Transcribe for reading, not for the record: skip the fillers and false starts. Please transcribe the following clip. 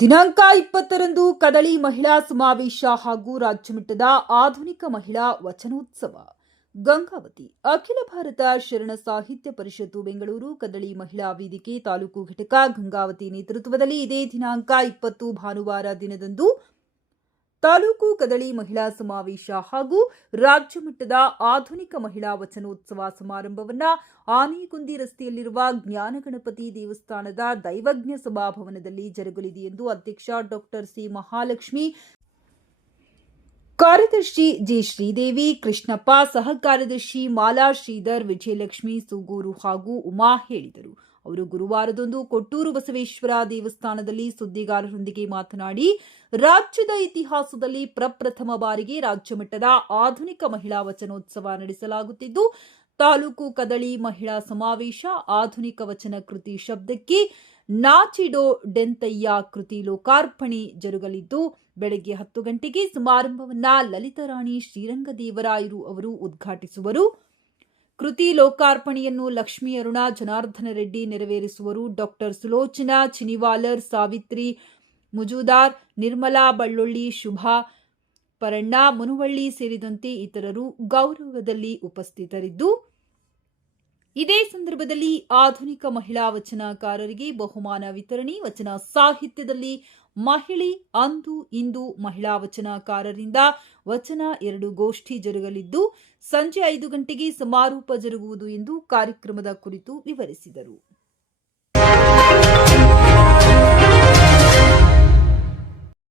ದಿನಾಂಕ 20ರಂದು ಕದಳಿ ಮಹಿಳಾ ಸಮಾವೇಶ ಹಾಗೂ ರಾಜ್ಯಮಟ್ಟದ ಆಧುನಿಕ ಮಹಿಳಾ ವಚನೋತ್ಸವ ಗಂಗಾವತಿ. ಅಖಿಲ ಭಾರತ ಶರಣ ಸಾಹಿತ್ಯ ಪರಿಷತ್ತು ಬೆಂಗಳೂರು ಕದಳಿ ಮಹಿಳಾ ವೇದಿಕೆ ತಾಲೂಕು ಘಟಕ ಗಂಗಾವತಿ ನೇತೃತ್ವದಲ್ಲಿ ಇದೇ ದಿನಾಂಕ 20 ಭಾನುವಾರ ದಿನದಂದು ತಾಲೂಕು ಕದಳಿ ಮಹಿಳಾ ಸಮಾವೇಶ ಹಾಗೂ ರಾಜ್ಯಮಟ್ಟದ ಆಧುನಿಕ ಮಹಿಳಾ ವಚನೋತ್ಸವ ಸಮಾರಂಭವನ್ನು ಆನೆಗುಂದಿ ರಸ್ತೆಯಲ್ಲಿರುವ ಜ್ಞಾನಗಣಪತಿ ದೇವಸ್ಥಾನದ ದೈವಜ್ಞ ಸಭಾಭವನದಲ್ಲಿ ಜರುಗಲಿದೆ ಎಂದು ಅಧ್ಯಕ್ಷ ಡಾಕ್ಟರ್ ಸಿ ಮಹಾಲಕ್ಷ್ಮಿ, ಕಾರ್ಯದರ್ಶಿ ಜಿ ಶ್ರೀದೇವಿ, ಕೃಷ್ಣಪ್ಪ, ಸಹ ಕಾರ್ಯದರ್ಶಿ ಮಾಲಾ ಶ್ರೀಧರ್, ವಿಜಯಲಕ್ಷ್ಮಿ, ಸೂಗೂರು ಹಾಗೂ ಉಮಾ ಹೇಳಿದರು. ಅವರು ಗುರುವಾರದಂದು ಕೊಟ್ಟೂರು ಬಸವೇಶ್ವರ ದೇವಸ್ಥಾನದಲ್ಲಿ ಸುದ್ದಿಗಾರರೊಂದಿಗೆ ಮಾತನಾಡಿ, ರಾಜ್ಯದ ಇತಿಹಾಸದಲ್ಲಿ ಪ್ರಪ್ರಥಮ ಬಾರಿಗೆ ರಾಜ್ಯ ಮಟ್ಟದ ಆಧುನಿಕ ಮಹಿಳಾ ವಚನೋತ್ಸವ ನಡೆಸಲಾಗುತ್ತಿದ್ದು, ತಾಲೂಕು ಕದಳಿ ಮಹಿಳಾ ಸಮಾವೇಶ ಆಧುನಿಕ ವಚನ ಕೃತಿ ಶಬ್ದಕ್ಕೆ ನಾಚಿಡೋ ಡೆಂತಯ್ಯ ಕೃತಿ ಲೋಕಾರ್ಪಣೆ ಜರುಗಲಿದ್ದು, ಬೆಳಗ್ಗೆ 10 ಗಂಟೆಗೆ ಸಮಾರಂಭವನ್ನು ಲಲಿತರಾಣಿ ಶ್ರೀರಂಗದೇವರಾಯರು ಅವರು ಉದ್ಘಾಟಿಸುವರು. ಕೃತಿ ಲೋಕಾರ್ಪಣೆಯನ್ನು ಲಕ್ಷ್ಮೀ ಅರುಣ ಜನಾರ್ದನ ರೆಡ್ಡಿ ನೆರವೇರಿಸುವರು. ಡಾಕ್ಟರ್ ಸುಲೋಚನಾ ಚಿನಿವಾಲರ್, ಸಾವಿತ್ರಿ ಮುಜುದಾರ್, ನಿರ್ಮಲಾ ಬಳ್ಳೊಳ್ಳಿ, ಶುಭಾ ಪರಣ್ಣ, ಮುನುವಳ್ಳಿ ಸೇರಿದಂತೆ ಇತರರು ಗೌರವದಲ್ಲಿ ಉಪಸ್ಥಿತರಿದ್ದು, ಇದೇ ಸಂದರ್ಭದಲ್ಲಿ ಆಧುನಿಕ ಮಹಿಳಾ ವಚನಕಾರರಿಗೆ ಬಹುಮಾನ ವಿತರಣೆ, ವಚನ ಸಾಹಿತ್ಯದಲ್ಲಿ ಮಹಿಳೆ ಅಂದು ಇಂದು ಮಹಿಳಾ ವಚನಕಾರರಿಂದ ವಚನ 2 ಗೋಷ್ಠಿ ಜರುಗಲಿದ್ದು, ಸಂಜೆ 5 ಗಂಟೆಗೆ ಸಮಾರೋಪ ಜರುಗುವುದು ಎಂದು ಕಾರ್ಯಕ್ರಮದ ಕುರಿತು ವಿವರಿಸಿದರು.